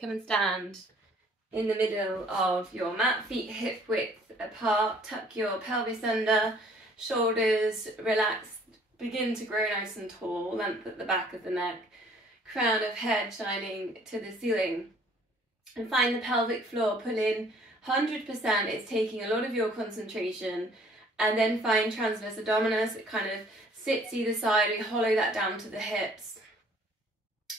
Come and stand in the middle of your mat, feet hip width apart, tuck your pelvis under, shoulders relaxed, begin to grow nice and tall, length at the back of the neck, crown of head shining to the ceiling. And find the pelvic floor, pull in 100%, it's taking a lot of your concentration, and then find transverse abdominis, it kind of sits either side, we hollow that down to the hips,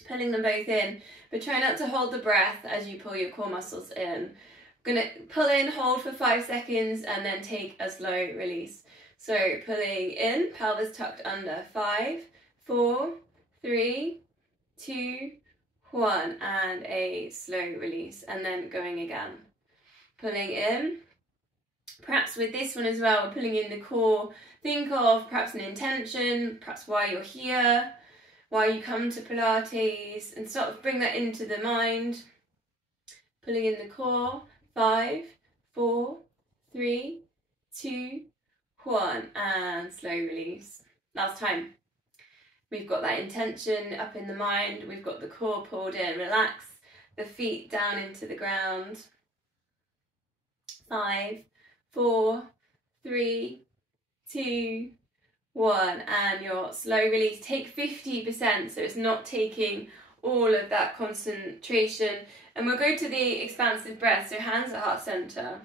pulling them both in, but try not to hold the breath as you pull your core muscles in. I'm going to pull in, hold for 5 seconds, and then take a slow release. So pulling in, pelvis tucked under, 5, 4, 3, 2, 1, and a slow release, and then going again. Pulling in, perhaps with this one as well, we're pulling in the core. Think of perhaps an intention, perhaps why you're here, why you come to Pilates, and sort of bring that into the mind. Pulling in the core, 5, 4, 3, 2, 1, and slow release. Last time. We've got that intention up in the mind, we've got the core pulled in, relax the feet down into the ground. 5, 4, 3, 2, 1, and your slow release. Take 50%, so it's not taking all of that concentration. And we'll go to the expansive breath, so hands at heart center.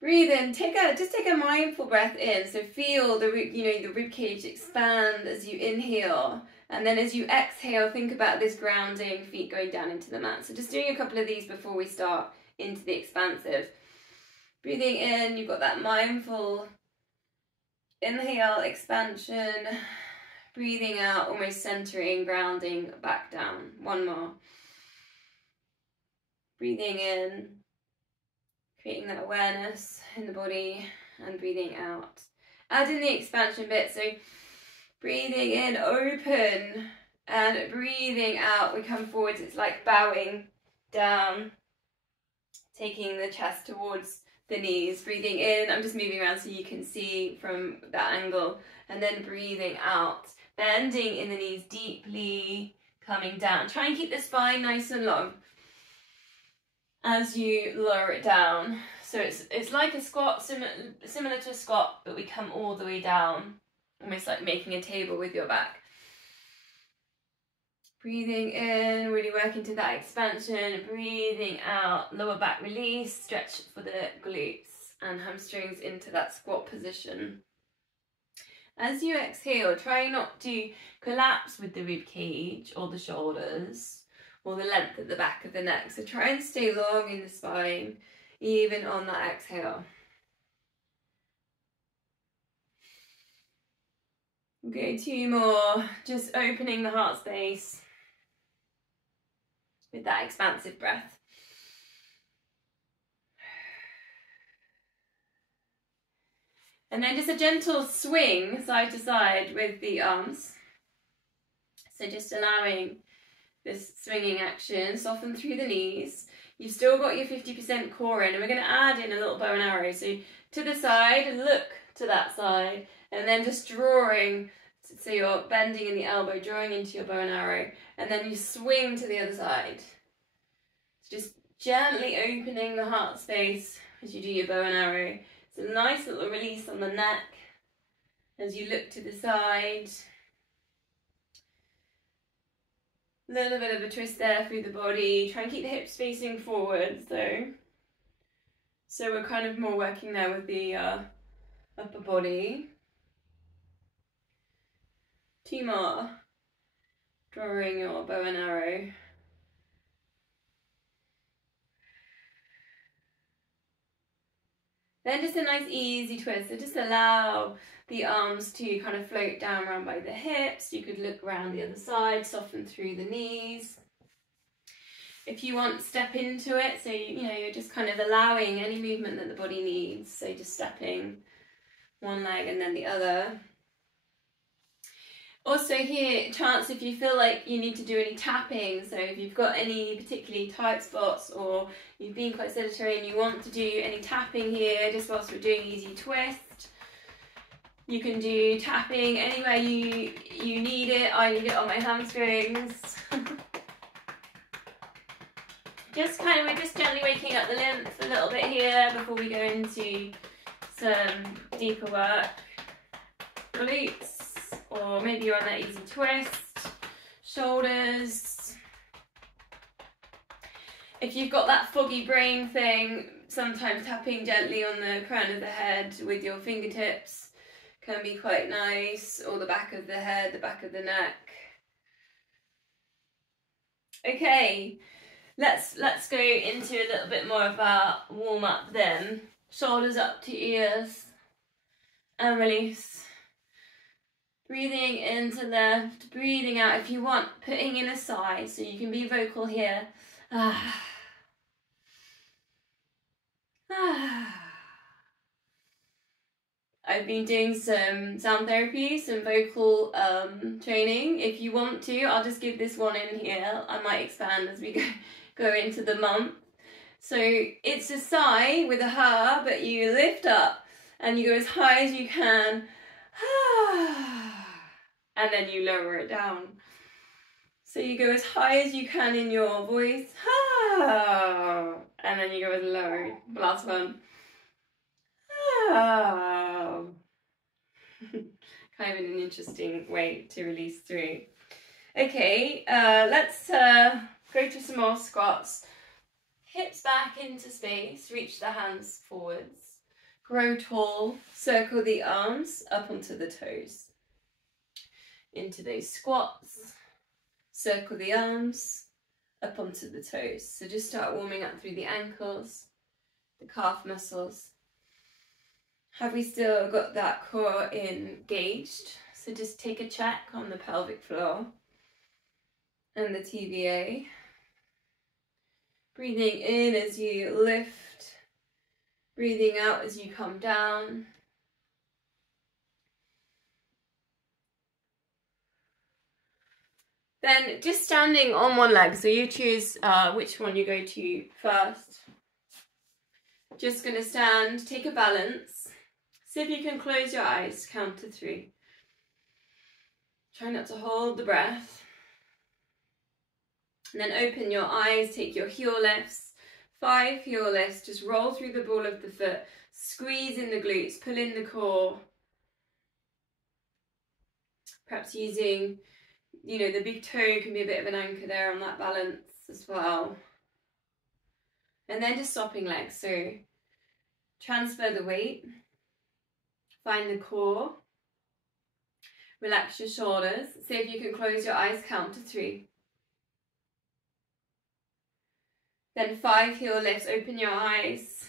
Breathe in, just take a mindful breath in, so feel the rib cage expand as you inhale, and then as you exhale, think about this grounding, feet going down into the mat. So just doing a couple of these before we start into the expansive. Breathing in, you've got that mindful inhale, expansion. Breathing out, almost centering, grounding, back down. One more. Breathing in, creating that awareness in the body, and breathing out. Add in the expansion bit, so breathing in, open, and breathing out, we come forwards, it's like bowing down, taking the chest towards the knees. Breathing in, I'm just moving around so you can see from that angle, and then breathing out, bending in the knees deeply, coming down. Try and keep the spine nice and long as you lower it down. So it's like a squat, similar to a squat, but we come all the way down, almost like making a table with your back. Breathing in, really working to that expansion. Breathing out, lower back release, stretch for the glutes and hamstrings into that squat position. As you exhale, try not to collapse with the rib cage or the shoulders or the length at the back of the neck. So try and stay long in the spine, even on that exhale. Okay, 2 more, just opening the heart space with that expansive breath. And then just a gentle swing side to side with the arms. So just allowing this swinging action, soften through the knees. You've still got your 50% core in, and we're going to add in a little bow and arrow. So to the side, look to that side, and then just drawing, so you're bending in the elbow, drawing into your bow and arrow, and then you swing to the other side. So just gently opening the heart space as you do your bow and arrow. It's a nice little release on the neck as you look to the side. A little bit of a twist there through the body. Try and keep the hips facing forwards though. So we're kind of more working there with the upper body. 2 more. Drawing your bow and arrow. Then just a nice easy twist, so just allow the arms to kind of float down around by the hips. You could look around the other side, soften through the knees. If you want, step into it, so you're just kind of allowing any movement that the body needs, so just stepping one leg and then the other. Also here, chance if you feel like you need to do any tapping, so if you've got any particularly tight spots or you've been quite sedentary and you want to do any tapping here just whilst we're doing easy twist, you can do tapping anywhere you need it. I need it on my hamstrings. we're just gently waking up the lymph a little bit here before we go into some deeper work. Glutes, or maybe you're on that easy twist. Shoulders. If you've got that foggy brain thing, sometimes tapping gently on the crown of the head with your fingertips can be quite nice, or the back of the head, the back of the neck. Okay, let's go into a little bit more of our warm up then. Shoulders up to ears and release. Breathing into left, breathing out if you want, putting in a sigh so you can be vocal here. Ah. Ah. I've been doing some sound therapy, some vocal training. If you want to, I'll just give this one in here. I might expand as we go into the month. So it's a sigh with a ha, but you lift up and you go as high as you can. And then you lower it down. So you go as high as you can in your voice. And then you go as low. Last one. Kind of an interesting way to release through. Okay, let's go to some more squats. Hips back into space, reach the hands forwards. Grow tall, circle the arms up onto the toes. Into those squats, circle the arms up onto the toes. So just start warming up through the ankles, the calf muscles. Have we still got that core engaged? So just take a check on the pelvic floor and the TVA. Breathing in as you lift, breathing out as you come down. Then just standing on one leg, so you choose which one you go to first. Just going to stand, take a balance. See if you can close your eyes, count to 3. Try not to hold the breath. And then open your eyes, take your heel lifts, 5 heel lifts, just roll through the ball of the foot, squeeze in the glutes, pull in the core. Perhaps using, the big toe can be a bit of an anchor there on that balance as well. And then just swapping legs, so transfer the weight, find the core, relax your shoulders, see if you can close your eyes, count to 3. Then 5 heel lifts, open your eyes,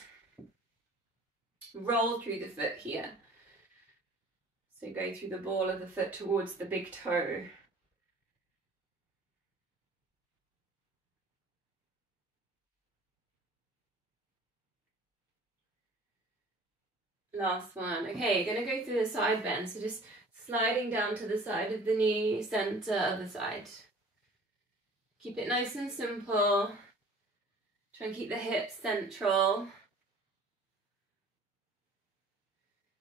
roll through the foot here. So go through the ball of the foot towards the big toe. Last one. Okay, you're going to go through the side bend, so just sliding down to the side of the knee, center of the side. Keep it nice and simple. Try and keep the hips central.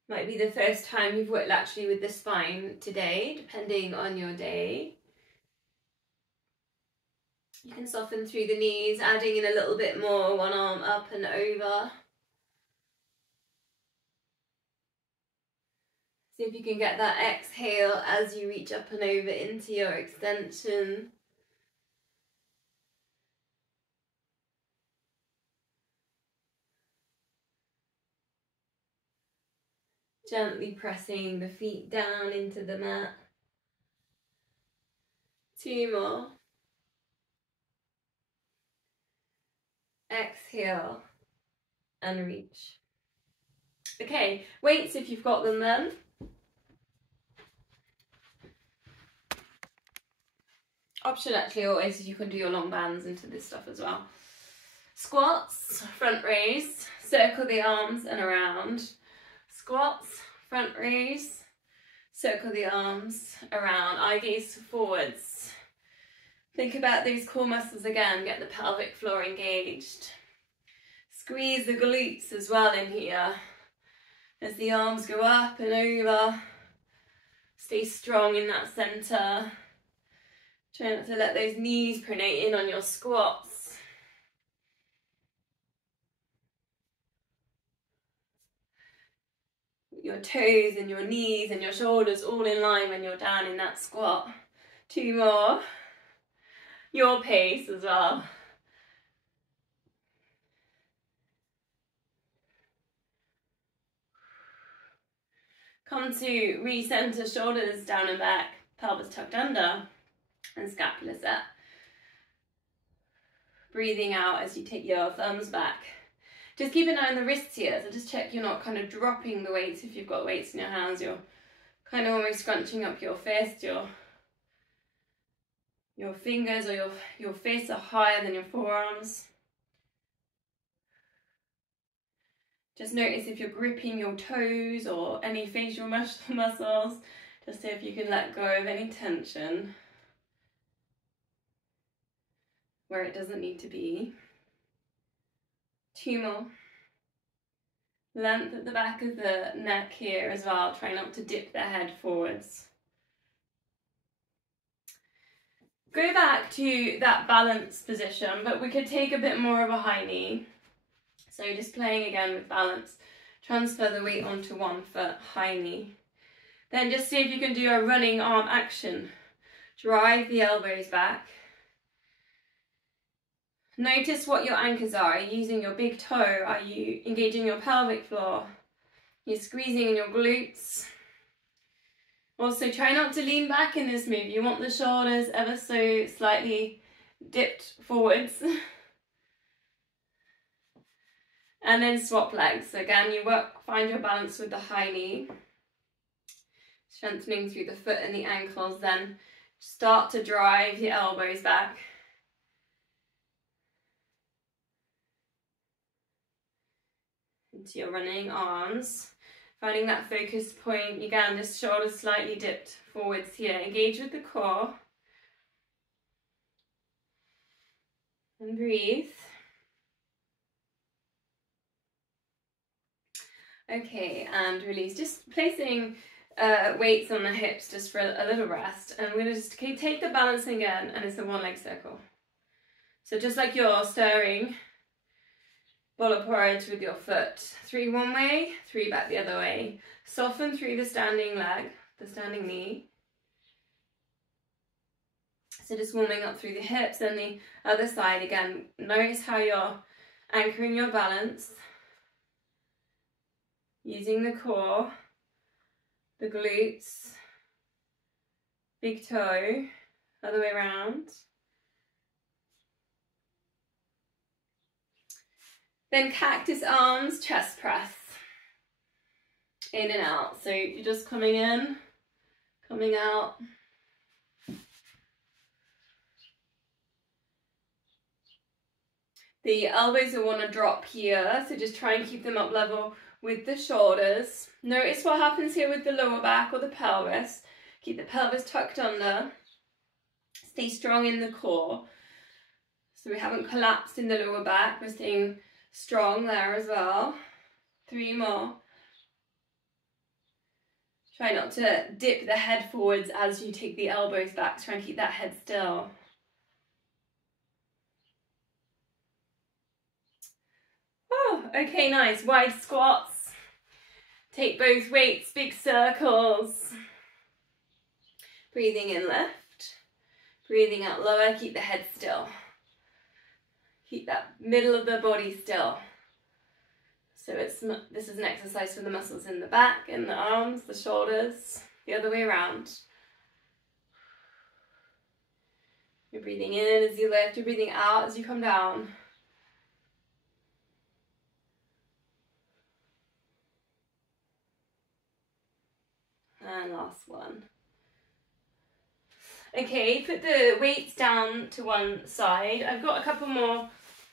Might be the first time you've worked laterally with the spine today, depending on your day. You can soften through the knees, adding in a little bit more, one arm up and over. See if you can get that exhale as you reach up and over into your extension. Gently pressing the feet down into the mat. 2 more. Exhale and reach. Okay, weights if you've got them then. Option actually always is you can do your long bands into this stuff as well. Squats, front raise, circle the arms and around. Squats, front raise, circle the arms around, eye gaze forwards. Think about those core muscles again, get the pelvic floor engaged. Squeeze the glutes as well in here. As the arms go up and over, stay strong in that center. Try not to let those knees pronate in on your squats. your toes and your knees and your shoulders all in line when you're down in that squat. 2 more. Your pace as well. Come to recenter, shoulders down and back, pelvis tucked under, and scapula set. Breathing out as you take your thumbs back. Just keep an eye on the wrists here, so just check you're not kind of dropping the weights. If you've got weights in your hands, you're kind of almost scrunching up your fist. Your fingers or your fists are higher than your forearms. Just notice if you're gripping your toes or any facial muscles. Just see if you can let go of any tension where it doesn't need to be. 2 more. Length at the back of the neck here as well. Try not to dip the head forwards. Go back to that balanced position, but we could take a bit more of a high knee. So just playing again with balance. Transfer the weight onto 1 foot, high knee. Then just see if you can do a running arm action. Drive the elbows back. Notice what your anchors are. Are you using your big toe? Are you engaging your pelvic floor? You're squeezing in your glutes. Also, try not to lean back in this move. You want the shoulders ever so slightly dipped forwards. And then swap legs. So again, you find your balance with the high knee. Strengthening through the foot and the ankles. Then start to drive the elbows back. Into your running arms. Finding that focus point, again, just shoulders slightly dipped forwards here. Engage with the core. And breathe. Okay, and release. Just placing weights on the hips just for a little rest. And we're going to just take the balance again, and it's a 1 leg circle. So just like you're stirring bowl porridge with your foot. 3 one way, 3 back the other way. Soften through the standing leg, the standing knee. So just warming up through the hips, then the other side again. Notice how you're anchoring your balance. Using the core, the glutes, big toe, other way around. Then cactus arms, chest press. In and out. So you're just coming in, coming out. The elbows will want to drop here, so just try and keep them up level with the shoulders. Notice what happens here with the lower back or the pelvis. Keep the pelvis tucked under. Stay strong in the core. So we haven't collapsed in the lower back, we're staying strong there as well. 3 more. Try not to dip the head forwards as you take the elbows back. Try and keep that head still. Oh, okay, nice. Wide squats. Take both weights, big circles. Breathing in lift. Breathing out lower, keep the head still. Keep that middle of the body still. So this is an exercise for the muscles in the back, in the arms, the shoulders, the other way around. You're breathing in as you lift, you're breathing out as you come down. And last one. Okay, put the weights down to one side. I've got a couple more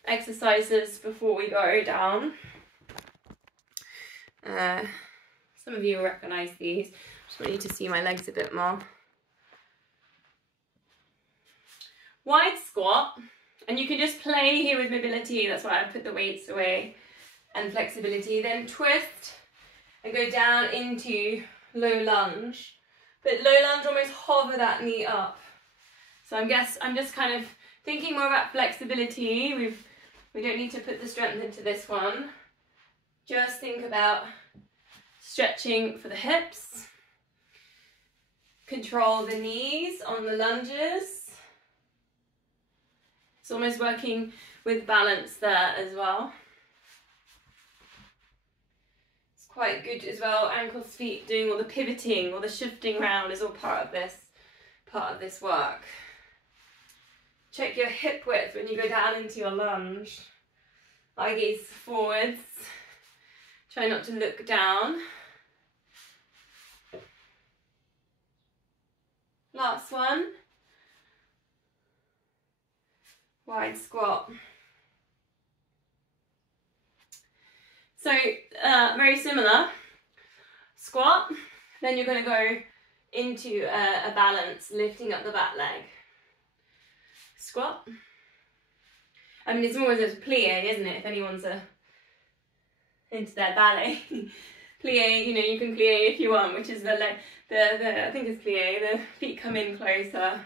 exercises before we go down. Some of you will recognise these. Just want you to see my legs a bit more. Wide squat, and you can just play here with mobility. That's why I put the weights away, and flexibility. Then twist and go down into low lunge. But low lunge, almost hover that knee up. So I'm just kind of thinking more about flexibility. We don't need to put the strength into this one. Just think about Stretching for the hips. Control the knees on the lunges. It's almost working with balance there as well. It's quite good as well. Ankles, feet, doing all the pivoting or the shifting around is all part of this work. Check your hip width when you go down into your lunge. Eye gaze forwards. Try not to look down. Last one. Wide squat. So very similar. Squat. Then you're going to go into a balance, lifting up the back leg. Squat. I mean, it's more as a plie, isn't it? If anyone's into their ballet. Plie, you know, you can plie if you want, which is the I think it's plie, the feet come in closer.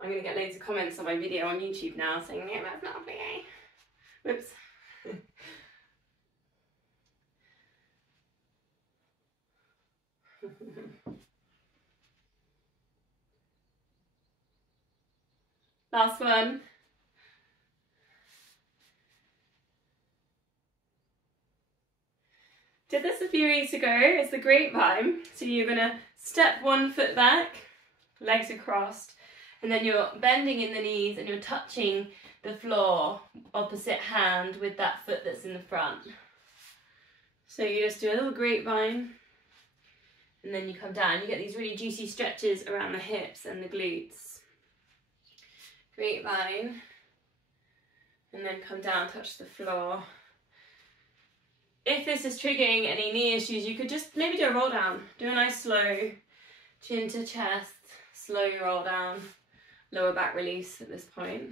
I'm going to get loads of comments on my video on YouTube now saying, no, that's not a plie. Whoops. Last one. Did this a few weeks ago. It's the grapevine. So you're going to step one foot back, legs are crossed, and then you're bending in the knees and you're touching the floor opposite hand with that foot that's in the front. So you just do a little grapevine and then you come down. You get these really juicy stretches around the hips and the glutes. Grapevine, and then come down, touch the floor. If this is triggering any knee issues, you could just maybe do a roll down. Do a nice slow chin to chest, slow roll down, lower back release at this point.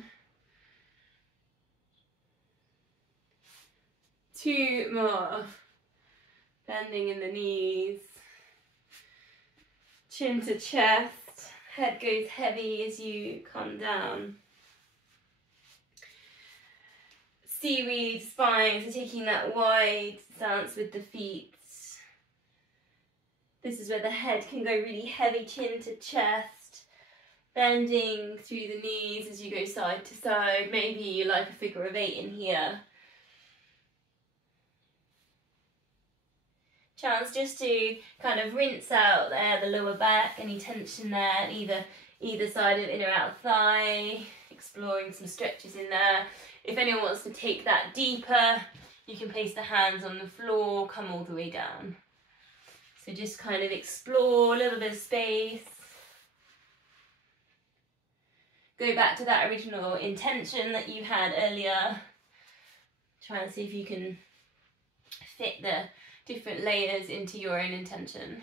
2 more. Bending in the knees, chin to chest. Head goes heavy as you come down. Seaweed spine, so taking that wide stance with the feet. This is where the head can go really heavy, chin to chest. Bending through the knees as you go side to side. Maybe you like a figure of 8 in here. Chance just to kind of rinse out there the lower back, any tension there, either side of inner out thigh, exploring some stretches in there. If anyone wants to take that deeper, you can place the hands on the floor, come all the way down. So just kind of explore a little bit of space. Go back to that original intention that you had earlier. Try and see if you can fit the different layers into your own intention.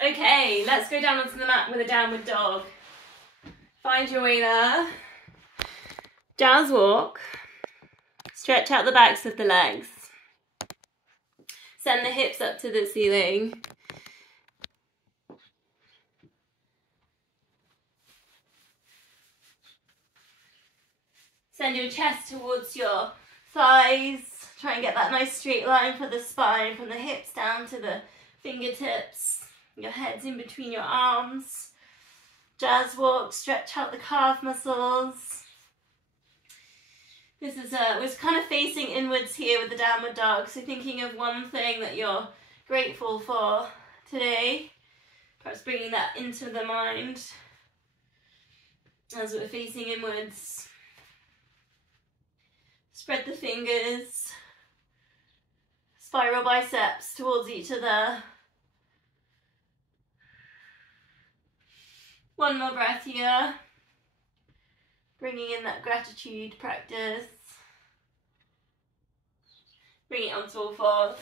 Okay, let's go down onto the mat with a downward dog. Find your way there. Jazz walk. Stretch out the backs of the legs. Send the hips up to the ceiling. Send your chest towards your thighs. Try and get that nice straight line for the spine, from the hips down to the fingertips. Your head's in between your arms. Jazz walk, stretch out the calf muscles. This is we're kind of facing inwards here with the downward dog. So thinking of one thing that you're grateful for today. Perhaps bringing that into the mind as we're facing inwards. Spread the fingers. Spiral biceps towards each other. One more breath here. Bringing in that gratitude practice. Bring it onto all fours.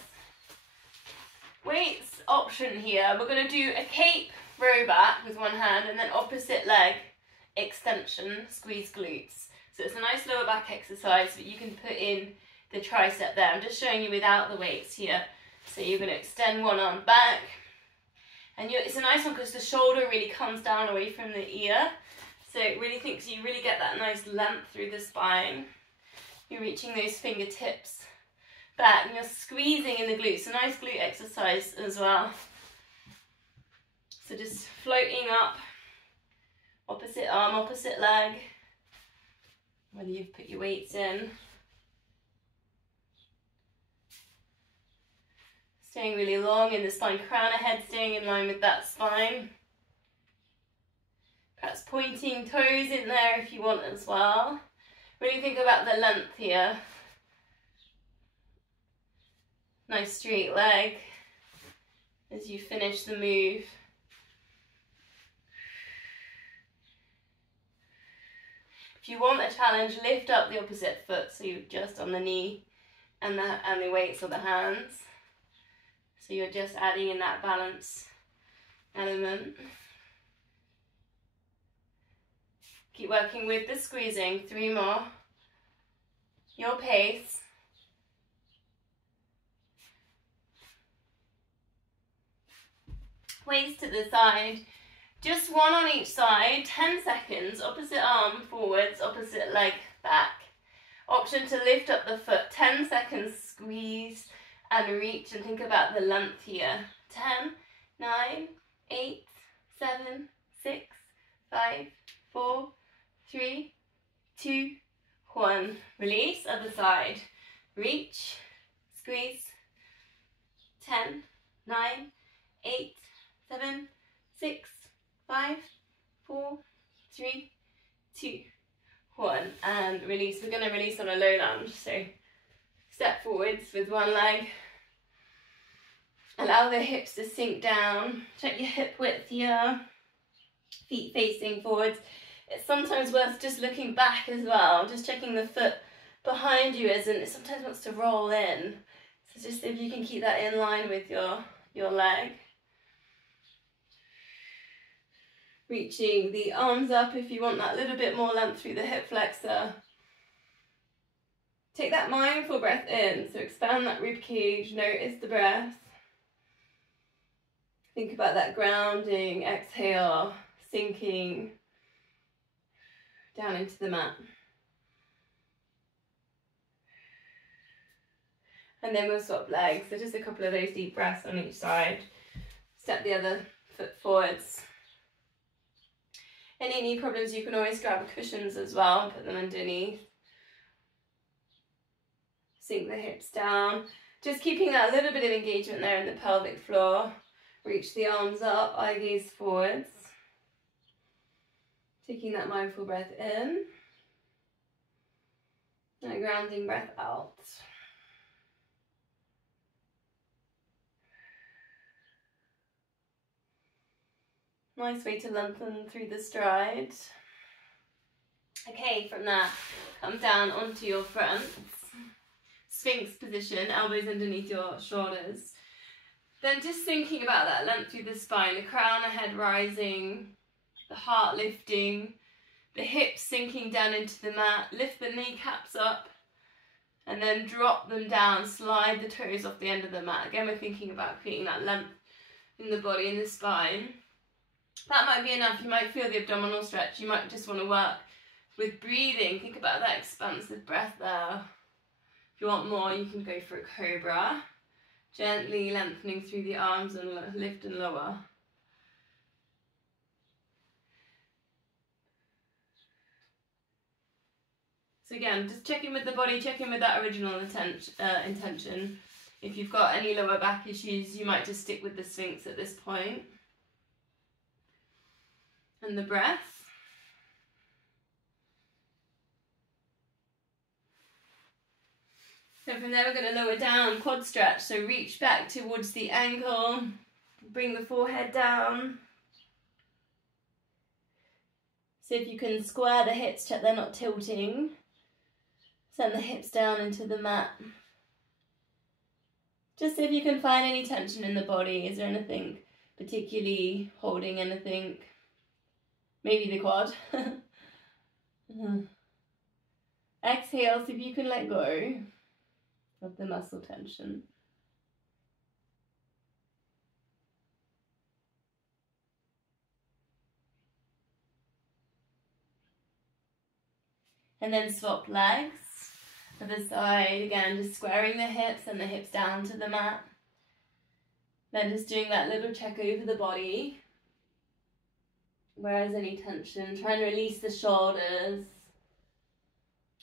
Weights option here. We're going to do a cape row back with one hand and then opposite leg extension, squeeze glutes. So it's a nice lower back exercise, but you can put in the tricep there. I'm just showing you without the weights here. So you're going to extend one arm back And it's a nice one because the shoulder really comes down away from the ear. So it really thinks you really get that nice length through the spine. You're reaching those fingertips back and you're squeezing in the glutes. A nice glute exercise as well. So just floating up, opposite arm, opposite leg, whether you've put your weights in. Staying really long in the spine, crown of head staying in line with that spine. Perhaps pointing toes in there if you want as well. Really think about the length here. Nice straight leg as you finish the move. If you want a challenge, lift up the opposite foot so you're just on the knee and the weights of the hands. So you're just adding in that balance element. Keep working with the squeezing. 3 more. Your pace. Weights to the side. Just 1 on each side. 10 seconds. Opposite arm forwards, opposite leg back. Option to lift up the foot. 10 seconds. Squeeze and reach and think about the length here. 10, 9, 8, 7, 6, 5, 4, 3, 2, 1. Release, other side. Reach, squeeze. 10, 9, 8, 7, 6, 5, 4, 3, 2, 1. And release. We're going to release on a low lunge. So step forwards with one leg. Allow the hips to sink down. Check your hip width here. Feet facing forwards. It's sometimes worth just looking back as well. Just checking the foot behind you isn't. It sometimes wants to roll in. So just if you can keep that in line with your leg. Reaching the arms up if you want that little bit more length through the hip flexor. Take that mindful breath in, so expand that rib cage, notice the breath. Think about that grounding, exhale, sinking down into the mat. And then we'll swap legs, so just a couple of those deep breaths on each side. Step the other foot forwards. Any knee problems, you can always grab cushions as well and put them underneath. Sink the hips down. Just keeping that little bit of engagement there in the pelvic floor. Reach the arms up, eye gaze forwards. Taking that mindful breath in. And a grounding breath out. Nice way to lengthen through the stride. Okay, from that, come down onto your fronts. Sphinx position, elbows underneath your shoulders. Then just thinking about that length through the spine, the crown of head rising, the heart lifting, the hips sinking down into the mat. Lift the kneecaps up and then drop them down, slide the toes off the end of the mat. Again, we're thinking about creating that length in the body, in the spine. That might be enough. You might feel the abdominal stretch. You might just want to work with breathing. Think about that expansive breath there. If you want more, you can go for a cobra. Gently lengthening through the arms and lift and lower. So again, just check in with the body, check in with that original intention. If you've got any lower back issues, you might just stick with the Sphinx at this point. And the breath. So from there we're going to lower down, quad stretch. So reach back towards the ankle, bring the forehead down. See if you can square the hips, check they're not tilting. Send the hips down into the mat. Just see if you can find any tension in the body. Is there anything particularly holding anything? Maybe the quad. Exhale, see if you can let go of the muscle tension. And then swap legs. Other side, again, just squaring the hips and the hips down to the mat. Then just doing that little check over the body. Where is any tension? Trying to release the shoulders.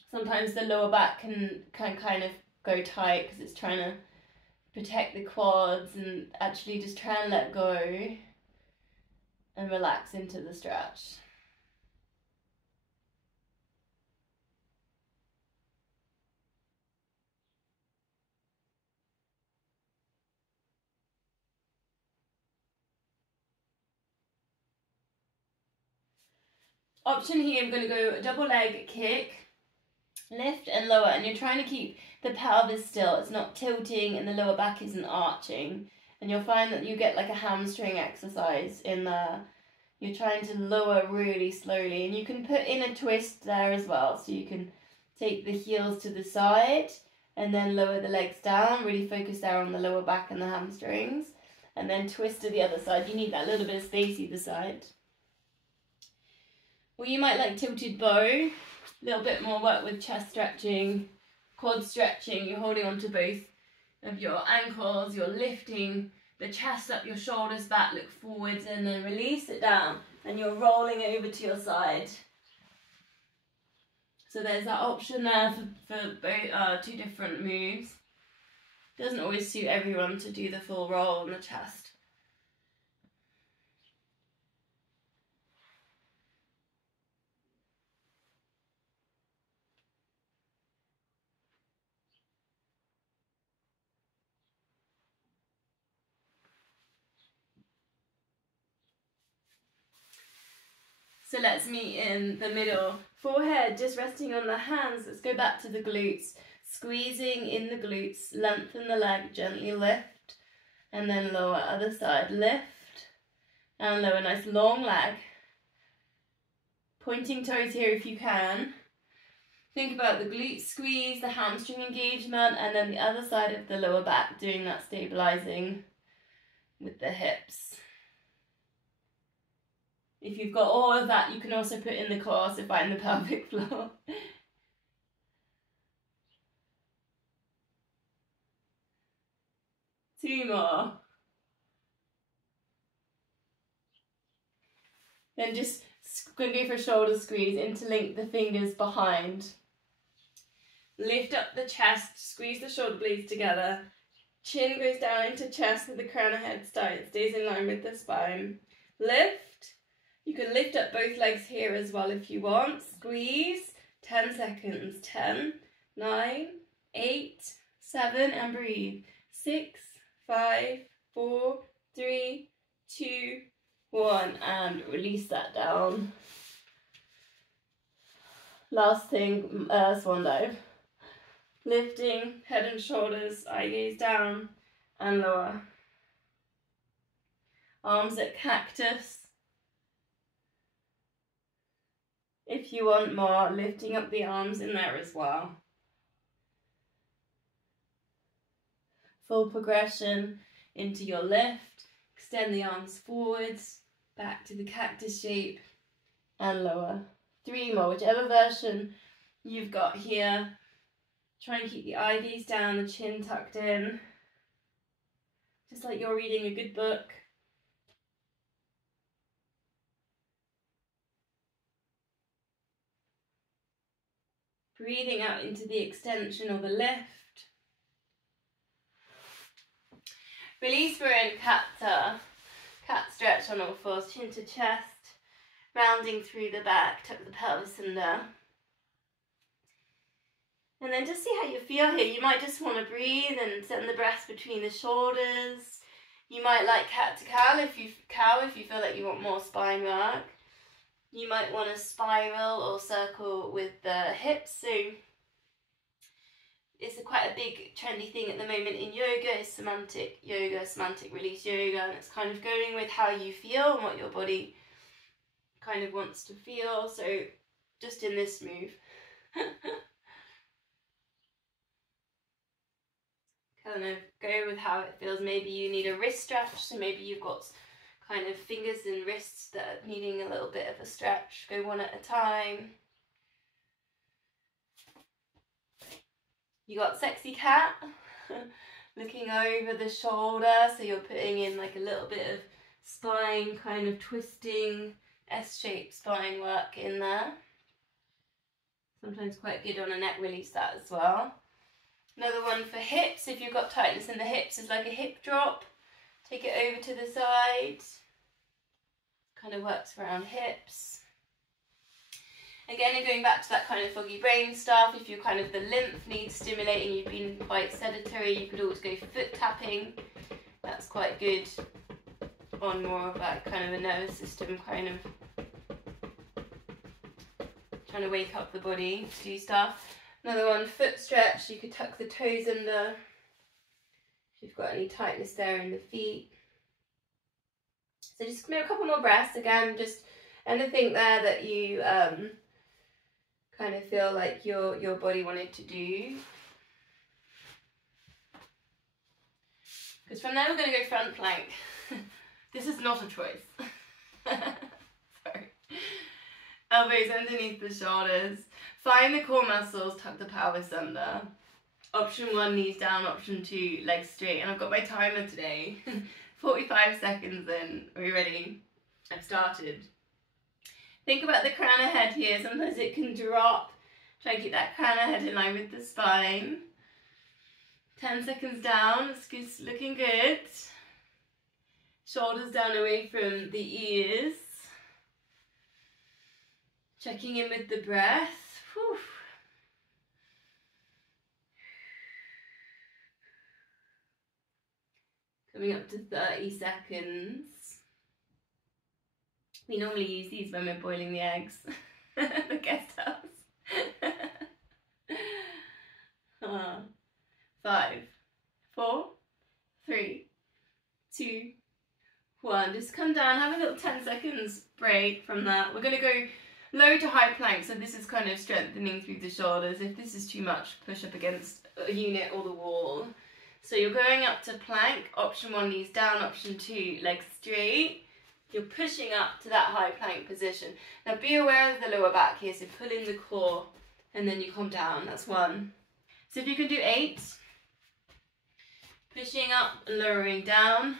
Sometimes the lower back can kind of go tight because it's trying to protect the quads, and actually just try and let go and relax into the stretch. Option here, I'm going to go double leg kick, lift and lower, and you're trying to keep the pelvis still. It's not tilting and the lower back isn't arching. And you'll find that you get like a hamstring exercise in there. You're trying to lower really slowly, and you can put in a twist there as well. So you can take the heels to the side and then lower the legs down, really focus there on the lower back and the hamstrings, and then twist to the other side. You need that little bit of space either side. Or you might like tilted bow, a little bit more work with chest stretching, quad stretching. You're holding on to both of your ankles, you're lifting the chest up, your shoulders back, look forwards, and then release it down, and you're rolling over to your side. So there's that option there for both, two different moves. Doesn't always suit everyone to do the full roll on the chest. So let's meet in the middle. Forehead just resting on the hands. Let's go back to the glutes. Squeezing in the glutes. Lengthen the leg. Gently lift. And then lower. Other side. Lift. And lower. Nice long leg. Pointing toes here if you can. Think about the glute squeeze, the hamstring engagement, and then the other side of the lower back, doing that stabilizing with the hips. If you've got all of that, you can also put in the core, so find the pelvic floor. Two more. Then just go for a shoulder squeeze, interlink the fingers behind. Lift up the chest, squeeze the shoulder blades together. Chin goes down into chest with the crown of head stays in line with the spine. Lift. You can lift up both legs here as well if you want. Squeeze. 10 seconds. 10, 9, 8, 7, and breathe. 6, 5, 4, 3, 2, 1, and release that down. Last thing, swan dive. Lifting, head and shoulders, eye gaze down and lower. Arms at cactus. If you want more, lifting up the arms in there as well. Full progression into your lift. Extend the arms forwards, back to the cactus shape, and lower. 3 more, whichever version you've got here. Try and keep the eye gaze down, the chin tucked in. Just like you're reading a good book. Breathing out into the extension or the lift. Release, we're in cat stretch on all fours, chin to chest. Rounding through the back, tuck the pelvis under. And then just see how you feel here. You might just want to breathe and send the breath between the shoulders. You might like cat to cow if you feel like you want more spine work. You might want to spiral or circle with the hips. So it's quite a big trendy thing at the moment in yoga is semantic yoga, semantic release yoga, and it's kind of going with how you feel and what your body kind of wants to feel. So just in this move. Kind of go with how it feels. Maybe you need a wrist stretch, so maybe you've got kind of fingers and wrists that are needing a little bit of a stretch. Go one at a time. You got sexy cat, looking over the shoulder, so you're putting in like a little bit of spine, kind of twisting, S-shaped spine work in there. Sometimes quite good on a neck release that as well. Another one for hips, if you've got tightness in the hips, is like a hip drop. Take it over to the side. Kind of works around hips. Again, and going back to that kind of foggy brain stuff, if you're kind of the lymph needs stimulating, you've been quite sedentary, you could always go foot tapping. That's quite good on more of that kind of a nervous system, kind of trying to wake up the body to do stuff. Another one, foot stretch. You could tuck the toes under if you've got any tightness there in the feet. So just maybe a couple more breaths. Again, just anything there that you kind of feel like your body wanted to do. Because from there we're going to go front plank. This is not a choice. Sorry. Elbows underneath the shoulders. Find the core muscles, tuck the pelvis under. Option 1, knees down. Option 2, legs straight. And I've got my timer today. 45 seconds in. Are you ready? I've started. Think about the crown of head here. Sometimes it can drop. Try and keep that crown of head in line with the spine. 10 seconds down. It's looking good. Shoulders down away from the ears. Checking in with the breath. Whew. Coming up to 30 seconds. We normally use these when we're boiling the eggs. The guest house. 5, 4, 3, 2, 1. Just come down, have a little 10 seconds break from that. We're going to go low to high plank, so this is kind of strengthening through the shoulders. If this is too much, push up against a unit or the wall. So you're going up to plank. Option 1, knees down. Option 2, legs straight. You're pushing up to that high plank position. Now be aware of the lower back here, so pull in the core and then you come down. That's 1. So if you can do 8, pushing up and lowering down.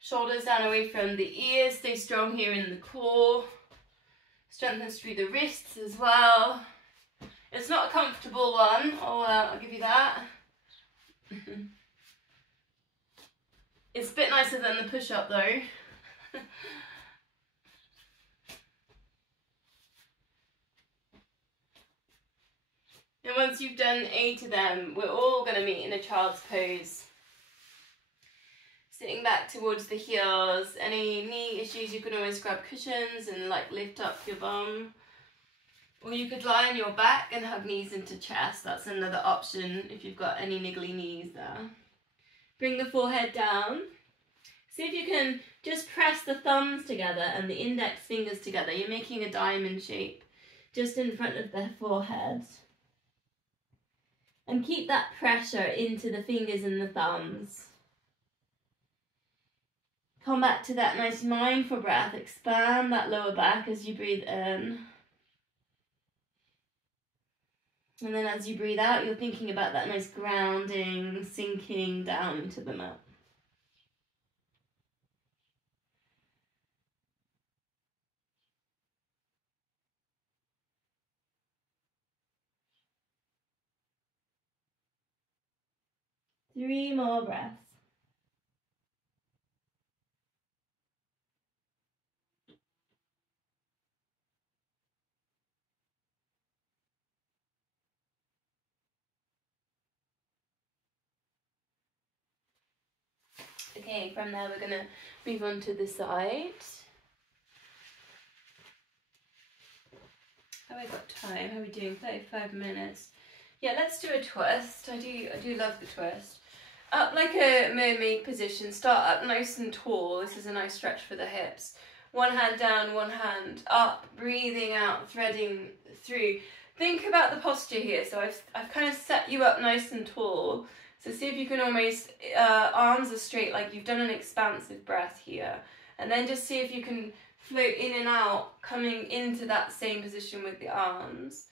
Shoulders down away from the ears. Stay strong here in the core. Strengthens through the wrists as well. It's not a comfortable one, I'll give you that. It's a bit nicer than the push-up though. And once you've done 8 of them, we're all going to meet in a child's pose. Sitting back towards the heels. Any knee issues, you can always grab cushions and like lift up your bum. Or you could lie on your back and hug knees into chest. That's another option if you've got any niggly knees there. Bring the forehead down. See if you can just press the thumbs together and the index fingers together. You're making a diamond shape just in front of the forehead. And keep that pressure into the fingers and the thumbs. Come back to that nice mindful breath. Expand that lower back as you breathe in. And then as you breathe out, you're thinking about that nice grounding, sinking down into the mat. Three more breaths. Okay, from there we're going to move on to the side. Have I got time? How are we doing? 35 minutes. Yeah, let's do a twist. I do love the twist. Up like a mermaid position. Start up nice and tall. This is a nice stretch for the hips. One hand down, one hand up. Breathing out, threading through. Think about the posture here. So I've kind of set you up nice and tall. So see if you can almost, arms are straight, like you've done an expansive breath here. And then just see if you can float in and out, coming into that same position with the arms.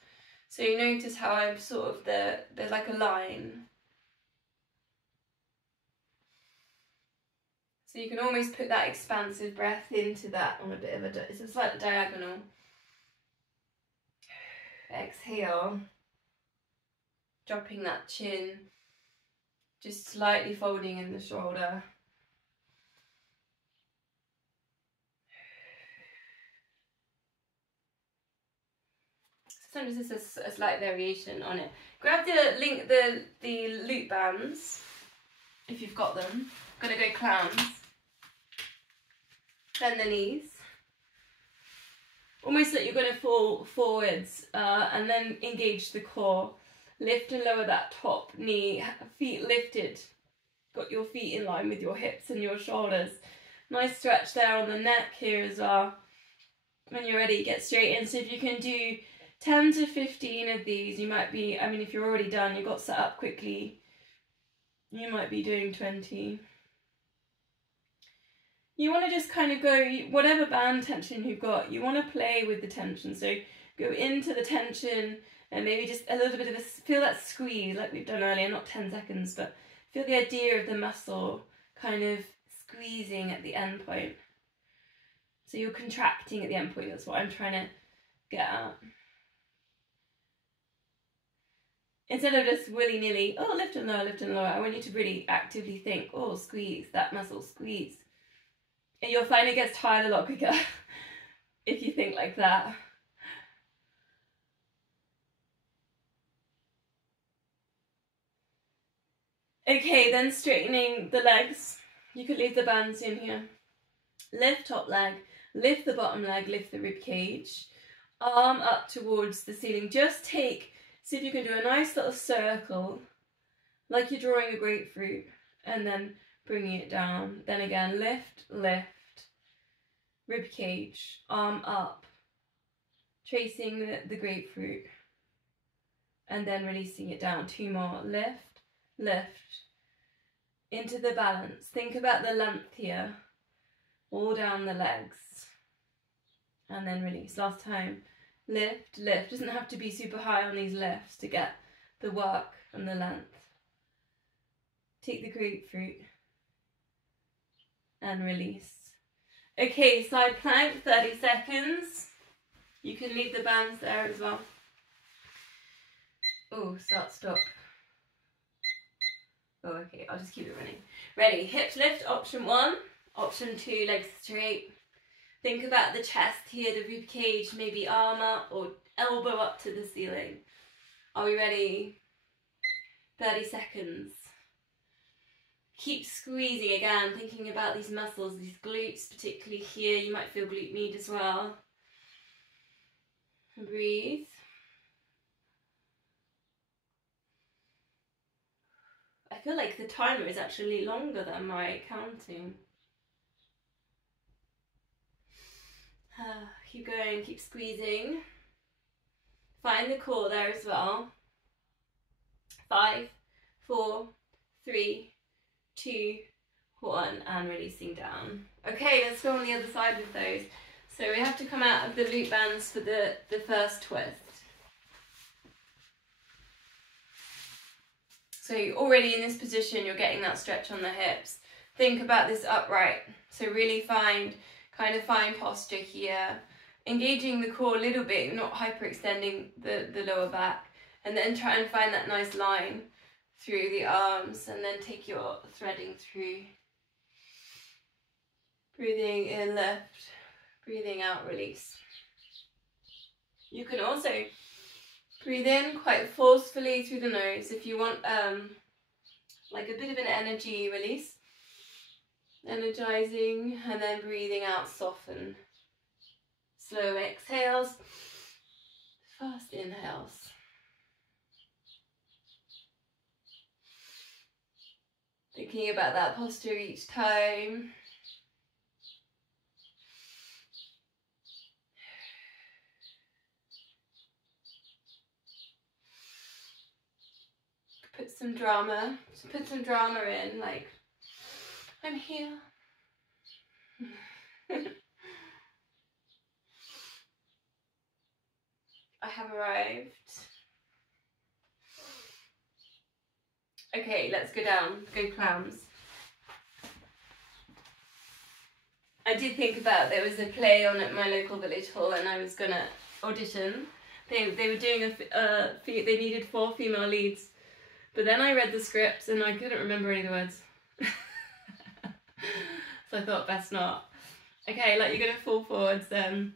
So you notice how I'm sort of, there's like a line. So you can almost put that expansive breath into that on a bit of it's a slight diagonal. Exhale, dropping that chin, just slightly folding in the shoulder. Sometimes this is a slight variation on it. Grab the loop bands, if you've got them. I'm gonna go clowns. Bend the knees. Almost like you're gonna fall forwards, and then engage the core. Lift and lower that top knee, feet lifted. Got your feet in line with your hips and your shoulders. Nice stretch there on the neck here as well. When you're ready, get straight in. So if you can do 10 to 15 of these, you might be, I mean, if you're already done, you got set up quickly, you might be doing 20. You want to just kind of go, whatever band tension you've got, you want to play with the tension. So go into the tension and maybe just a little bit of feel that squeeze like we've done earlier, not 10 seconds, but feel the idea of the muscle kind of squeezing at the end point. So you're contracting at the end point, that's what I'm trying to get at. Instead of just willy-nilly, oh, lift and lower, I want you to really actively think, oh, squeeze, that muscle, squeeze. And you'll find it gets tired a lot quicker if you think like that. Okay, then straightening the legs. You could leave the bands in here. Lift top leg, lift the bottom leg, lift the rib cage. Arm up towards the ceiling. Just take, see if you can do a nice little circle, like you're drawing a grapefruit, and then bringing it down. Then again, lift, lift, rib cage, arm up, tracing the grapefruit, and then releasing it down. 2 more, lift, lift, into the balance. Think about the length here, all down the legs, and then release. Last time, lift, lift. Doesn't have to be super high on these lifts to get the work and the length. Take the grapefruit and release. Okay, side plank, 30 seconds. You can leave the bands there as well. Oh, start, stop. Oh, okay, I'll just keep it running. Ready, hips lift, option 1. Option 2, legs straight. Think about the chest here, the rib cage, maybe arm up or elbow up to the ceiling. Are we ready? 30 seconds. Keep squeezing again, thinking about these muscles, these glutes, particularly here. You might feel glute med as well. Breathe. I feel like the timer is actually longer than my counting. Keep going, keep squeezing. Find the core there as well. 5, 4, 3, 2, 1, and releasing down. Okay, let's go on the other side with those. So we have to come out of the loop bands for the first twist. So already in this position, you're getting that stretch on the hips. Think about this upright. So really find posture here. Engaging the core a little bit, not hyperextending the lower back. And then try and find that nice line through the arms, and then take your threading through. Breathing in, lift. Breathing out, release. You can also breathe in quite forcefully through the nose if you want like a bit of an energy release. Energizing, and then breathing out, soften. Slow exhales, fast inhales. Thinking about that posture each time. Put some drama in, like, I'm here. I have arrived. Okay, let's go down, go clams. I did think about, there was a play on at my local village hall and I was gonna audition. They were doing they needed 4 female leads, but then I read the scripts and I couldn't remember any of the words. So I thought best not. Okay, like you're gonna fall forwards then.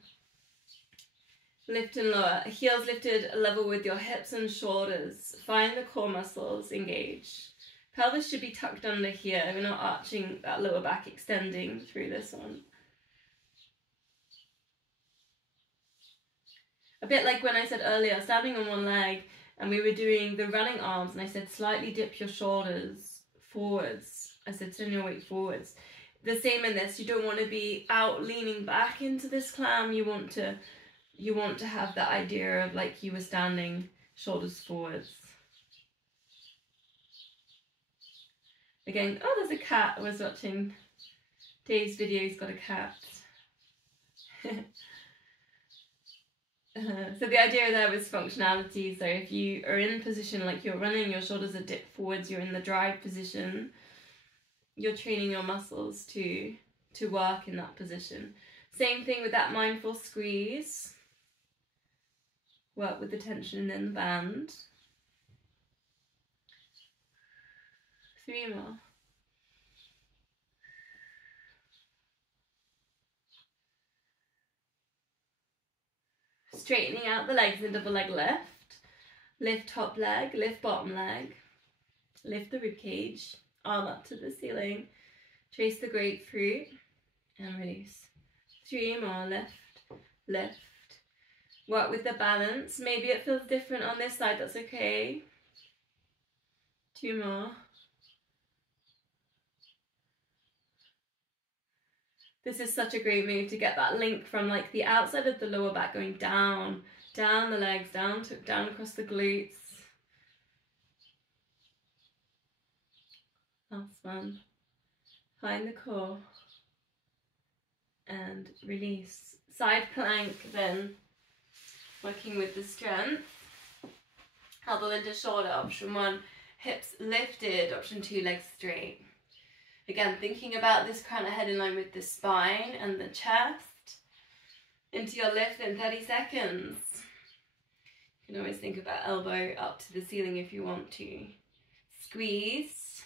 Lift and lower. Heels lifted level with your hips and shoulders. Find the core muscles engaged. Pelvis should be tucked under here. We're not arching that lower back, extending through this one. A bit like when I said earlier, standing on one leg and we were doing the running arms and I said slightly dip your shoulders forwards. I said turn your weight forwards. The same in this, you don't want to be out leaning back into this clam. You want to have that idea of like you were standing shoulders forwards. Again, oh, there's a cat. I was watching Dave's video, he's got a cat. So the idea there was functionality. So if you are in position like you're running, your shoulders are dipped forwards, you're in the drive position, you're training your muscles to work in that position. Same thing with that mindful squeeze. Work with the tension in the band. 3 more. Straightening out the legs in double leg lift. Lift top leg, lift bottom leg. Lift the rib cage, arm up to the ceiling. Trace the grapefruit and release. 3 more, lift, lift. Work with the balance. Maybe it feels different on this side, that's okay. 2 more. This is such a great move to get that link from like the outside of the lower back going down the legs, down across the glutes. Last one. Find the core. And release. Side plank then. Working with the strength. Elbow into shoulder, option 1. Hips lifted, option 2, legs straight. Again, thinking about this crown of head in line with the spine and the chest. Into your lift in 30 seconds. You can always think about elbow up to the ceiling if you want to. Squeeze.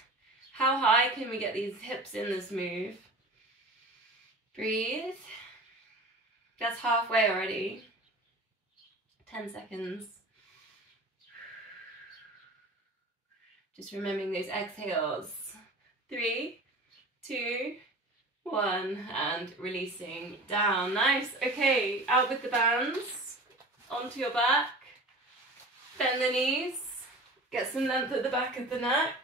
How high can we get these hips in this move? Breathe. That's halfway already. 10 seconds. Just remembering those exhales. 3, 2, 1, and releasing down. Nice. Okay, out with the bands. Onto your back. Bend the knees. Get some length at the back of the neck.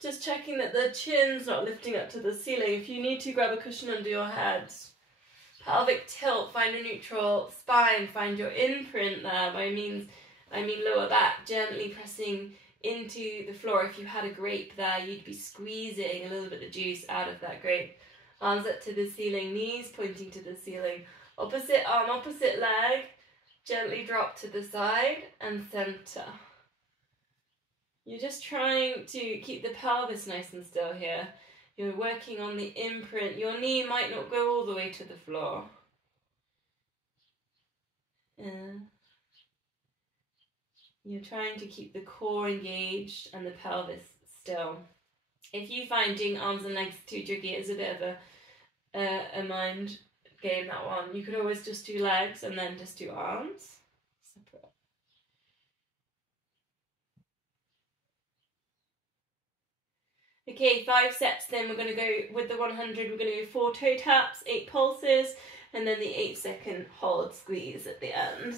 Just checking that the chin's not lifting up to the ceiling. If you need to, grab a cushion under your head. Pelvic tilt, find a neutral spine, find your imprint there. I mean lower back, gently pressing into the floor. If you had a grape there, you'd be squeezing a little bit of juice out of that grape. Arms up to the ceiling, knees pointing to the ceiling. Opposite arm, opposite leg, gently drop to the side and center. You're just trying to keep the pelvis nice and still here. You're working on the imprint. Your knee might not go all the way to the floor. You're trying to keep the core engaged and the pelvis still. If you find doing arms and legs too tricky, it's a bit of a mind game, that one. You could always just do legs and then just do arms. Separate. Okay, 5 sets then. We're going to go with the 100. We're going to do 4 toe taps, 8 pulses, and then the 8-second hold squeeze at the end.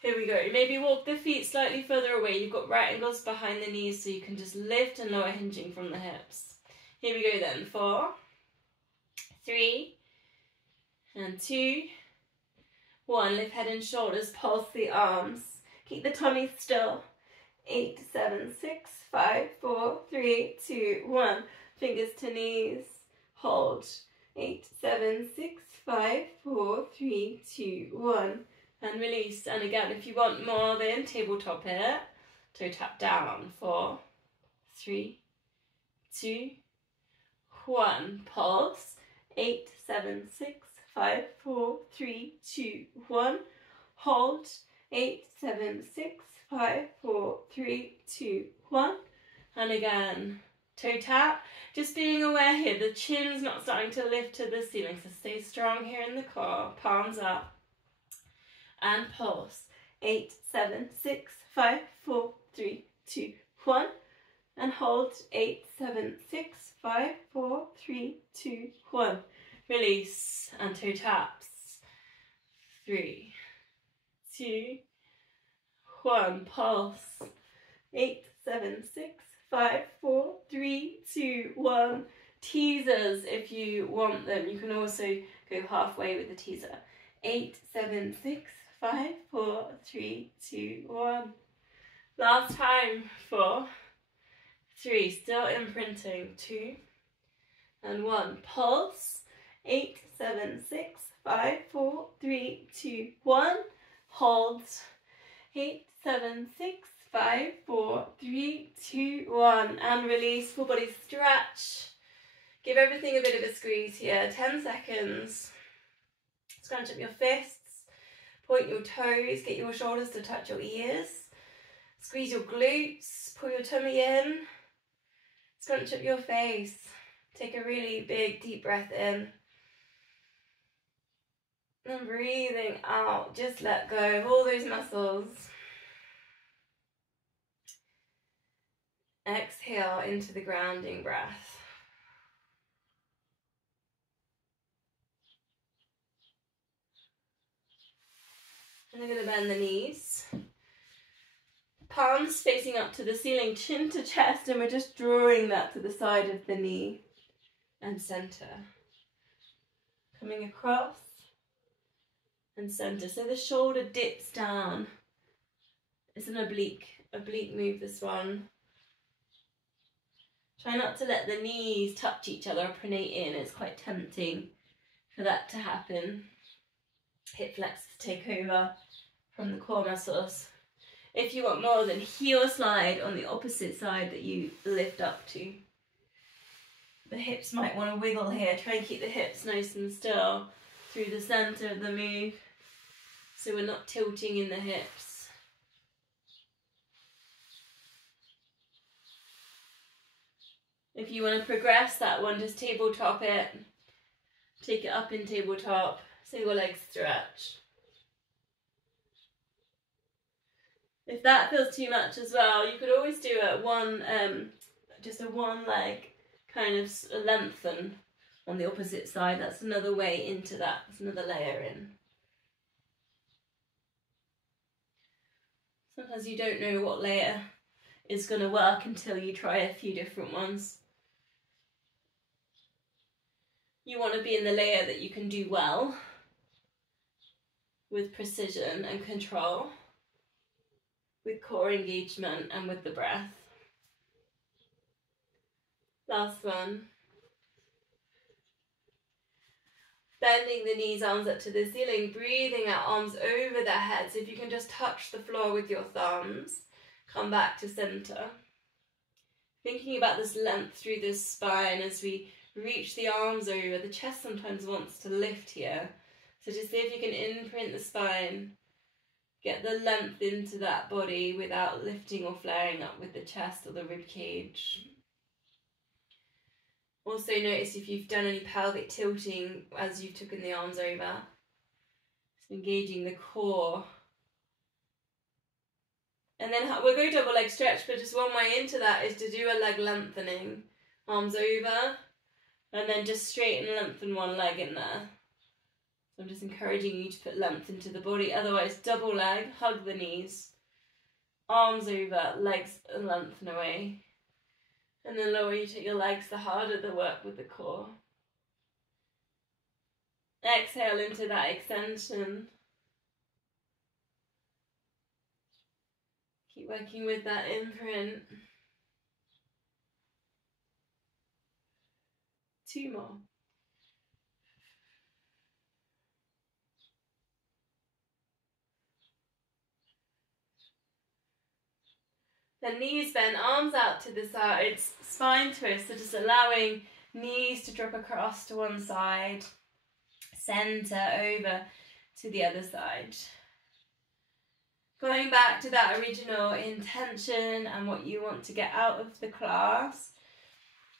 Here we go. Maybe walk the feet slightly further away. You've got right angles behind the knees so you can just lift and lower hinging from the hips. Here we go then. 4, 3, and 2, 1. Lift head and shoulders, pulse the arms. Keep the tummy still. 8, 7, 6, 5, 4, 3, 2, 1. Fingers to knees. Hold. 8, 7, 6, 5, 4, 3, 2, 1. And release. And again, if you want more then, tabletop it. Toe tap down. 4, 3, 2, 1. Pulse. 8, 7, 6, 5, 4, 3, 2, 1. Hold. 8, 7, 6, 5, 4, 3, 2, 1. And again, toe tap. Just being aware here, the chin's not starting to lift to the ceiling, so stay strong here in the core, palms up. And pulse. 8, 7, 6, 5, 4, 3, 2, 1. And hold. 8, 7, 6, 5, 4, 3, 2, 1. Release and toe taps. 3, 2, 1. Pulse. 8, 7, 6, 5, 4, 3, 2, 1. Teasers if you want them. You can also go halfway with the teaser. 8, 7, 6, 5, 4, 3, 2, 1. Last time. 4, 3. Still imprinting. 2 and 1. Pulse. 8, 7, 6, 5, 4, 3, 2, 1. Hold. 8, 7, 6, 5, 4, 3, 2, 1. And release. Full body stretch. Give everything a bit of a squeeze here. 10 seconds. Scrunch up your fists. Point your toes. Get your shoulders to touch your ears. Squeeze your glutes. Pull your tummy in. Scrunch up your face. Take a really big deep breath in. And breathing out. Just let go of all those muscles. Exhale into the grounding breath. And I'm going to bend the knees. Palms facing up to the ceiling, chin to chest, and we're just drawing that to the side of the knee and center. Coming across and center. So the shoulder dips down. It's an oblique move, this one. Try not to let the knees touch each other or pronate in. It's quite tempting for that to happen. Hip flexors take over from the core muscles. If you want more, then heel slide on the opposite side that you lift up to. The hips might want to wiggle here. Try and keep the hips nice and still through the center of the move, so we're not tilting in the hips. If you want to progress that one, just tabletop it. Take it up in tabletop. Single leg stretch. If that feels too much as well, you could always do just a one leg kind of lengthen on the opposite side. That's another way into that. That's another layer in. Sometimes you don't know what layer is going to work until you try a few different ones. You want to be in the layer that you can do well, with precision and control, with core engagement and with the breath. Last one. Bending the knees, arms up to the ceiling, breathing out, arms over the head. So if you can just touch the floor with your thumbs, come back to center. Thinking about this length through the spine as we reach the arms over. The chest sometimes wants to lift here. So just see if you can imprint the spine. Get the length into that body without lifting or flaring up with the chest or the rib cage. Also notice if you've done any pelvic tilting as you've taken the arms over. So engaging the core. And then we'll go double leg stretch, but just one way into that is to do a leg lengthening. Arms over, and then just straighten and lengthen one leg in there. So I'm just encouraging you to put length into the body. Otherwise, double leg, hug the knees. Arms over, legs and lengthen away. And the lower you take your legs, the harder the work with the core. Exhale into that extension. Keep working with that imprint. 2 more. And knees bent, arms out to the sides, spine twist, so just allowing knees to drop across to one side, centre over to the other side. Going back to that original intention and what you want to get out of the class.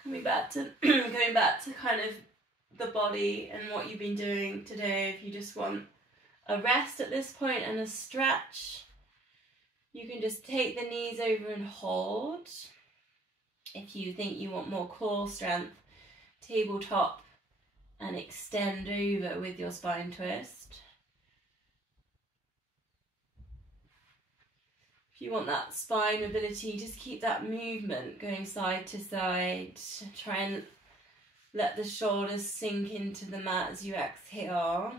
Coming back to going back to kind of the body and what you've been doing today. If you just want a rest at this point and a stretch, you can just take the knees over and hold. If you think you want more core strength, tabletop and extend over with your spine twist. If you want that spine mobility, just keep that movement going side to side. Try and let the shoulders sink into the mat as you exhale.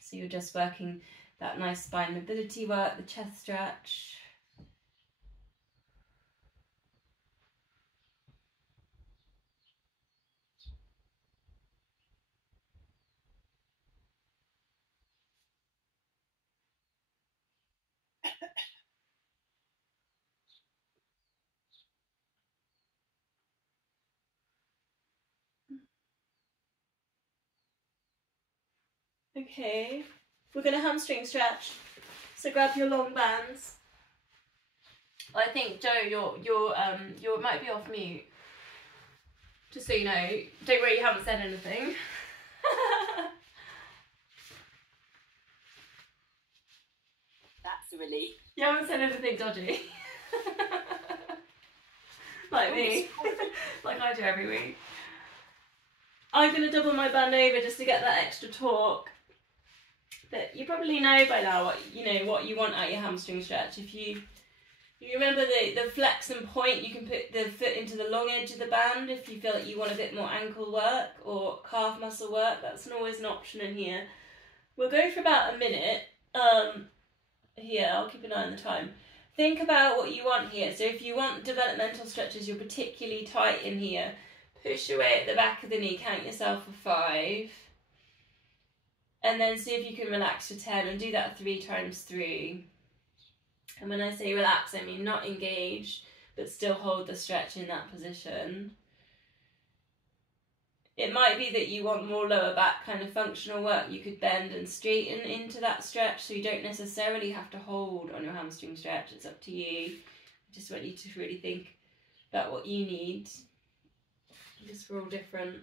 So you're just working that nice spine mobility work, the chest stretch. Okay, we're going to hamstring stretch. So grab your long bands. I think Joe, you might be off mute. Just so you know, don't worry, you haven't said anything. That's a relief. You haven't said anything dodgy. Like me, like I do every week. I'm going to double my band over just to get that extra torque. But you probably know by now what you want out your hamstring stretch. If you remember the flex and point, you can put the foot into the long edge of the band if you feel like you want a bit more ankle work or calf muscle work. That's always an option in here. We'll go for about a minute. Here, I'll keep an eye on the time. Think about what you want here. So if you want developmental stretches, you're particularly tight in here. Push away at the back of the knee, count yourself for 5. And then see if you can relax for 10 and do that 3 times through. And when I say relax, I mean not engage, but still hold the stretch in that position. It might be that you want more lower back kind of functional work. You could bend and straighten into that stretch, so you don't necessarily have to hold on your hamstring stretch. It's up to you. I just want you to really think about what you need. Because we're all different.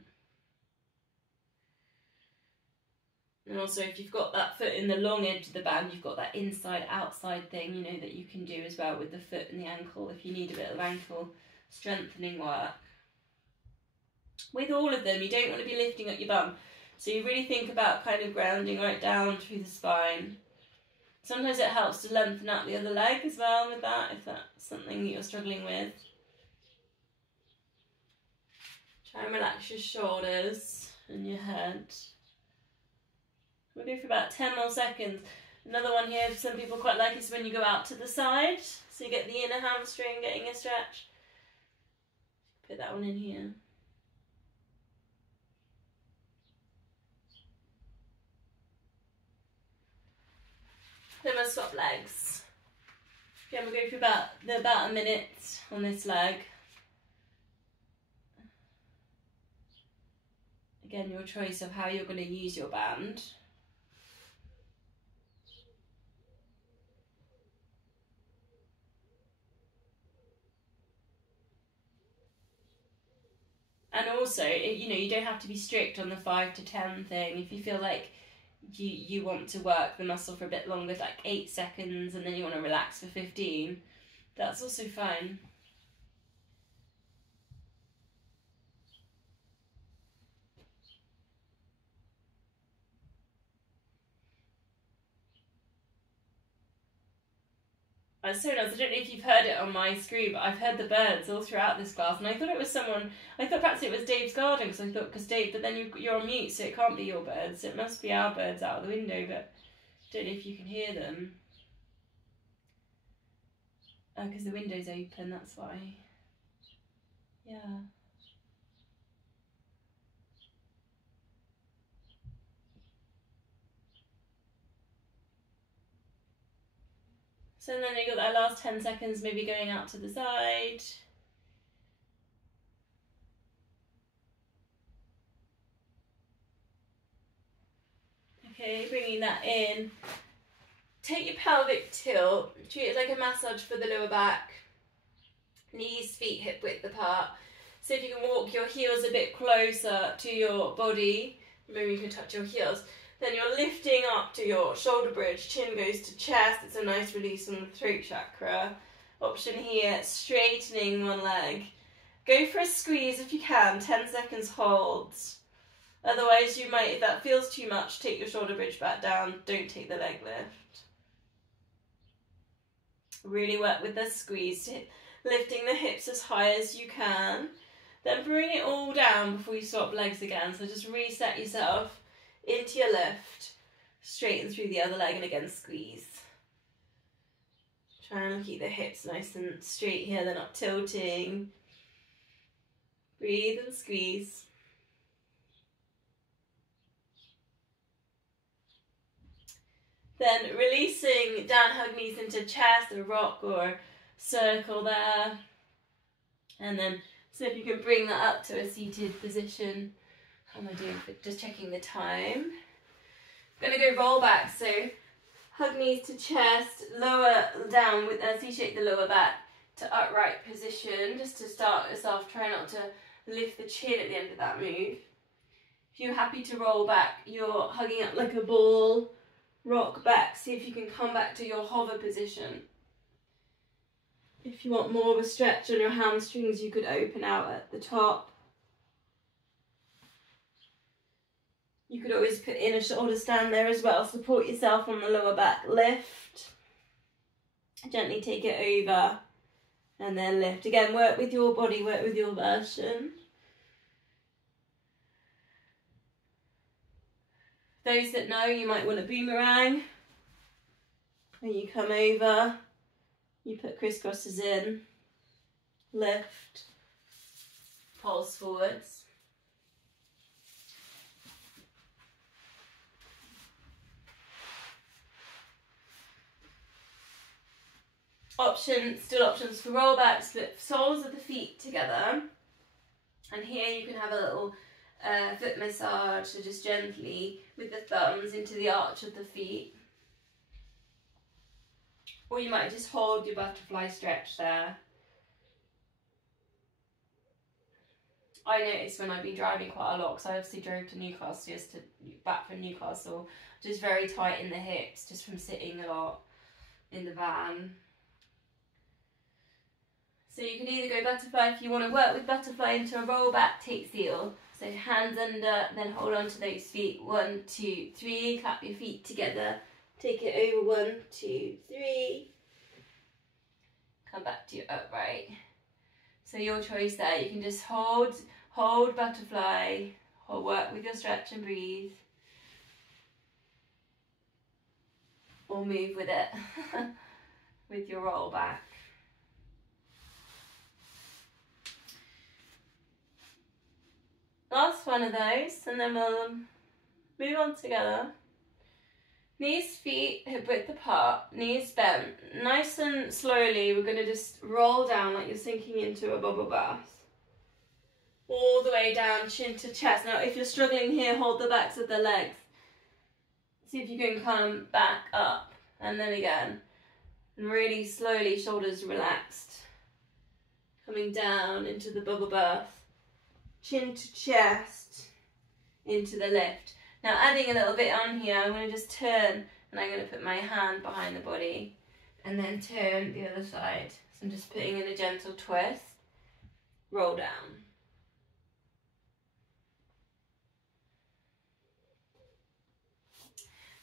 And also, if you've got that foot in the long edge of the band, you've got that inside-outside thing, you know, that you can do as well with the foot and the ankle if you need a bit of ankle strengthening work. With all of them, you don't want to be lifting up your bum. So you really think about kind of grounding right down through the spine. Sometimes it helps to lengthen out the other leg as well with that, if that's something that you're struggling with. Try and relax your shoulders and your head. We'll go for about 10 more seconds. Another one here some people quite like is when you go out to the side. So you get the inner hamstring getting a stretch. Put that one in here. Then we'll swap legs. Again, we'll go for about a minute on this leg. Again, your choice of how you're going to use your band. And also, you know, you don't have to be strict on the 5 to 10 thing. If you feel like you want to work the muscle for a bit longer, like 8 seconds, and then you want to relax for 15, that's also fine. It's so nice. I don't know if you've heard it on my screen, but I've heard the birds all throughout this class, and I thought it was I thought perhaps it was Dave's garden, because Dave, but then you're on mute, so it can't be your birds. It must be our birds out of the window, but I don't know if you can hear them. Because the window's open, that's why. Yeah. So then you've got that last 10 seconds, maybe going out to the side. Okay, bringing that in. Take your pelvic tilt, treat it like a massage for the lower back. Knees, feet hip width apart. So if you can walk your heels a bit closer to your body, maybe you can touch your heels, then you're lifting up to your shoulder bridge, chin goes to chest, it's a nice release on the throat chakra. Option here, straightening one leg. Go for a squeeze if you can, 10 seconds holds. Otherwise you might, if that feels too much, take your shoulder bridge back down, don't take the leg lift. Really work with the squeeze, lifting the hips as high as you can. Then bring it all down before you swap legs again. So just reset yourself into your lift, straighten through the other leg and again squeeze. Try and keep the hips nice and straight here, they're not tilting. Breathe and squeeze. Then releasing down, hug knees into chest, a rock or circle there. And then, so if you can bring that up to a seated position. How am I doing? Just checking the time. I'm going to go roll back. So hug knees to chest, lower down with C-shape the lower back to upright position. Just to start us off, try not to lift the chin at the end of that move. If you're happy to roll back, you're hugging up like a ball. Rock back. See if you can come back to your hover position. If you want more of a stretch on your hamstrings, you could open out at the top. You could always put in a shoulder stand there as well. Support yourself on the lower back. Lift. Gently take it over. And then lift. Again, work with your body, work with your version. Those that know, you might want a boomerang. When you come over, you put crisscrosses in. Lift. Pulse forwards. Still options for roll back, split soles of the feet together. And here you can have a little foot massage, so just gently with the thumbs into the arch of the feet. Or you might just hold your butterfly stretch there. I noticed when I've been driving quite a lot, because I obviously drove to Newcastle back from Newcastle, just very tight in the hips, just from sitting a lot in the van. So you can either go butterfly if you want to work with butterfly into a roll back, take seal. So hands under, then hold on to those feet. 1, 2, 3. Clap your feet together. Take it over. 1, 2, 3. Come back to your upright. So your choice there. You can just hold butterfly, or work with your stretch and breathe. Or move with it with your roll back. Last one of those, and then we'll move on together. Knees, feet, hip width apart, knees bent. Nice and slowly, we're going to just roll down like you're sinking into a bubble bath. All the way down, chin to chest. Now, if you're struggling here, hold the backs of the legs. See if you can come back up, and then again. And really slowly, shoulders relaxed. Coming down into the bubble bath. Chin to chest, into the lift. Now adding a little bit on here, I'm going to just turn and I'm going to put my hand behind the body and then turn the other side. So I'm just putting in a gentle twist, roll down.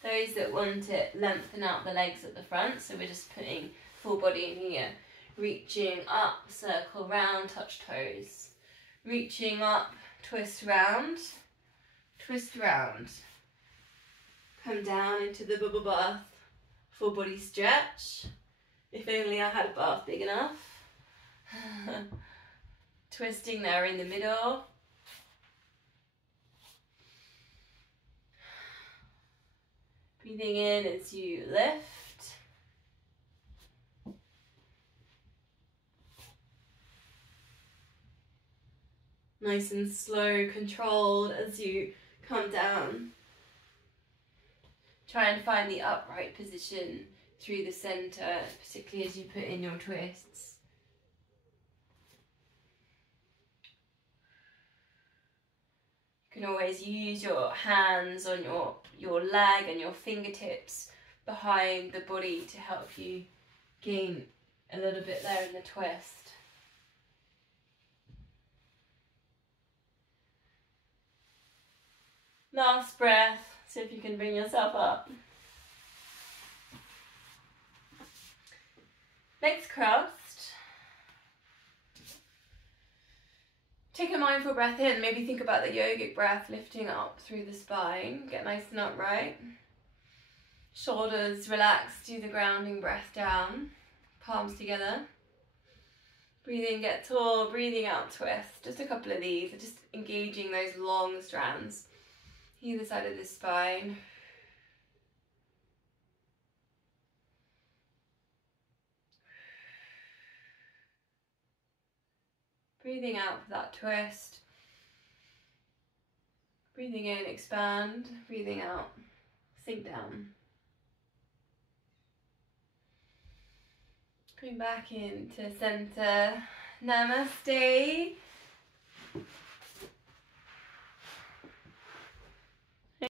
Those that want it, lengthen out the legs at the front, so we're just putting full body in here. Reaching up, circle round, touch toes. Reaching up, twist round, come down into the bubble bath, full body stretch. If only I had a bath big enough. Twisting there in the middle. Breathing in as you lift. Nice and slow, controlled as you come down. Try and find the upright position through the center, particularly as you put in your twists. You can always use your hands on your leg and your fingertips behind the body to help you gain a little bit there in the twist. Last breath, see if you can bring yourself up. Legs crossed. Take a mindful breath in, maybe think about the yogic breath lifting up through the spine. Get nice and upright. Shoulders relaxed, do the grounding breath down. Palms together. Breathe in, get tall, breathing out, twist. Just a couple of these, just engaging those long strands. Either side of the spine. Breathing out for that twist. Breathing in, expand. Breathing out, sink down. Coming back into center. Namaste.